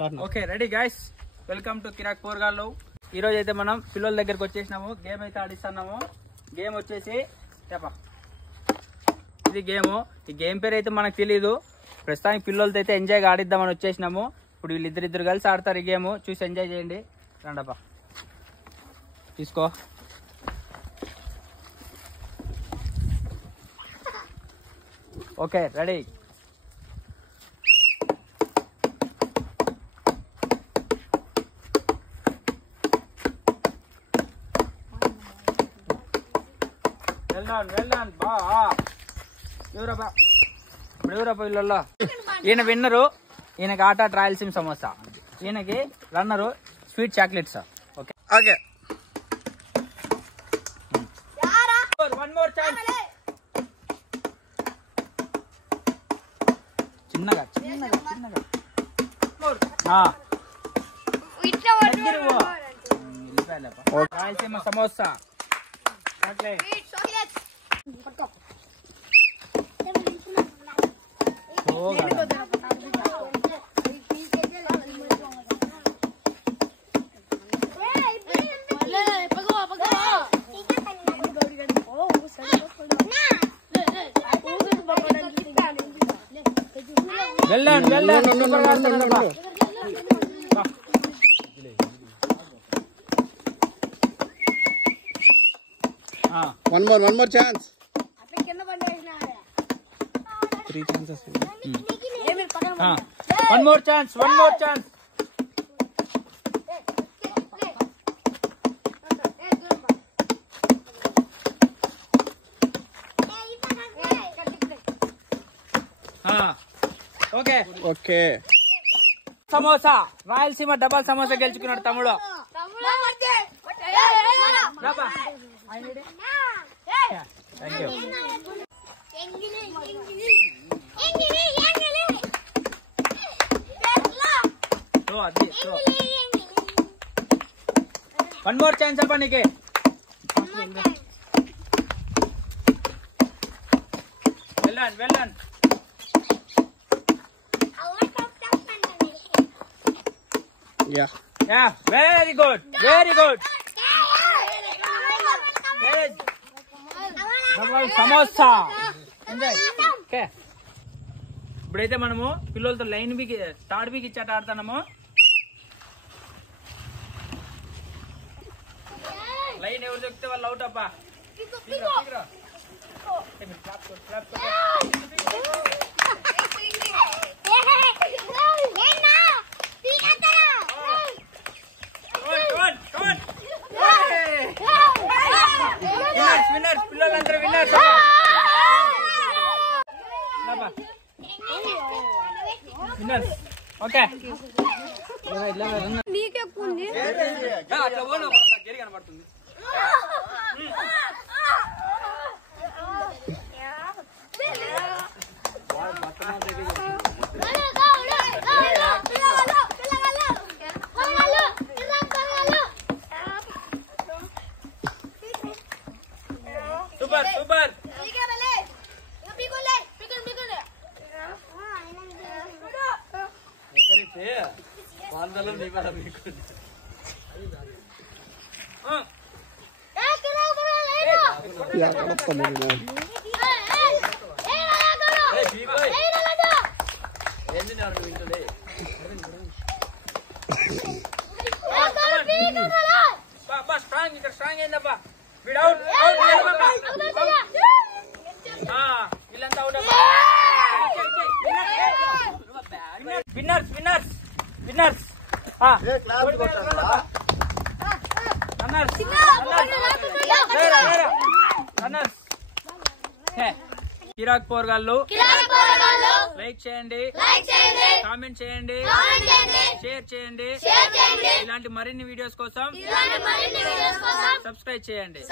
Okay ready guys, welcome to Kirak Porgallu. ఈ రోజు అయితే మనం పిల్లల దగ్గరకు వచ్చేసినాము. గేమ్ అయితే ఆడిస్తున్నాము. గేమ్ వచ్చేసి ఇది గేమ్. ఈ గేమ్ పేరు అయితే మనకు తెలియదు. ప్రస్తుతానికి పిల్లలతో అయితే ఎంజాయ్గా ఆడిద్దామని వచ్చేసినాము. ఇప్పుడు వీళ్ళిద్దరిద్దరు కలిసి ఆడతారు ఈ గేమ్. చూసి ఎంజాయ్ చేయండి. రండప్పా, తీసుకో. Okay ready. ఎవరబ్బా వీళ్ళల్లో? ఈయన విన్నరు. ఈయనకి ఆట రాయలసీమ సమోసా, ఈయనకి runner sweet chocolates. Okay okay, one more chance. చిన్నగా చిన్నగా చిన్నగా రాయలసీమ సమోసా చాక్లెట్. వెళ్ళండి వెళ్ళండి. one more chance. 3 chances. One more chance. Okay. Samosa, Rayalaseema double samosa గెలుచుకున్నాడు తమ్ముడు. వన్ మోర్ ఛాన్స్ అప్ప నీకే. వెళ్ళండి. Yeah, very good. Samosa okay. ఇప్పుడైతే మనము పిల్లలతో లైన్ బీకి థర్డ్ బీకి ఇచ్చాట ఆడుతున్నాము. లైన్ ఎవరు దొరికితే వాళ్ళు అవుట్ అప్పా. విన్నర్స్, పిల్లలందరూ విన్నర్స్. Winners okay. గెరి కనబడుతుంది. సూపర్. స్ట్రాంగ్ అయిందబ్బా. వీళ్ళంతా out. Winners Kirak Porgallu. Like చేయండి, కామెంట్ చేయండి, షేర్ చేయండి. ఇలాంటి మరిన్ని వీడియోస్ కోసం సబ్స్క్రైబ్ చేయండి.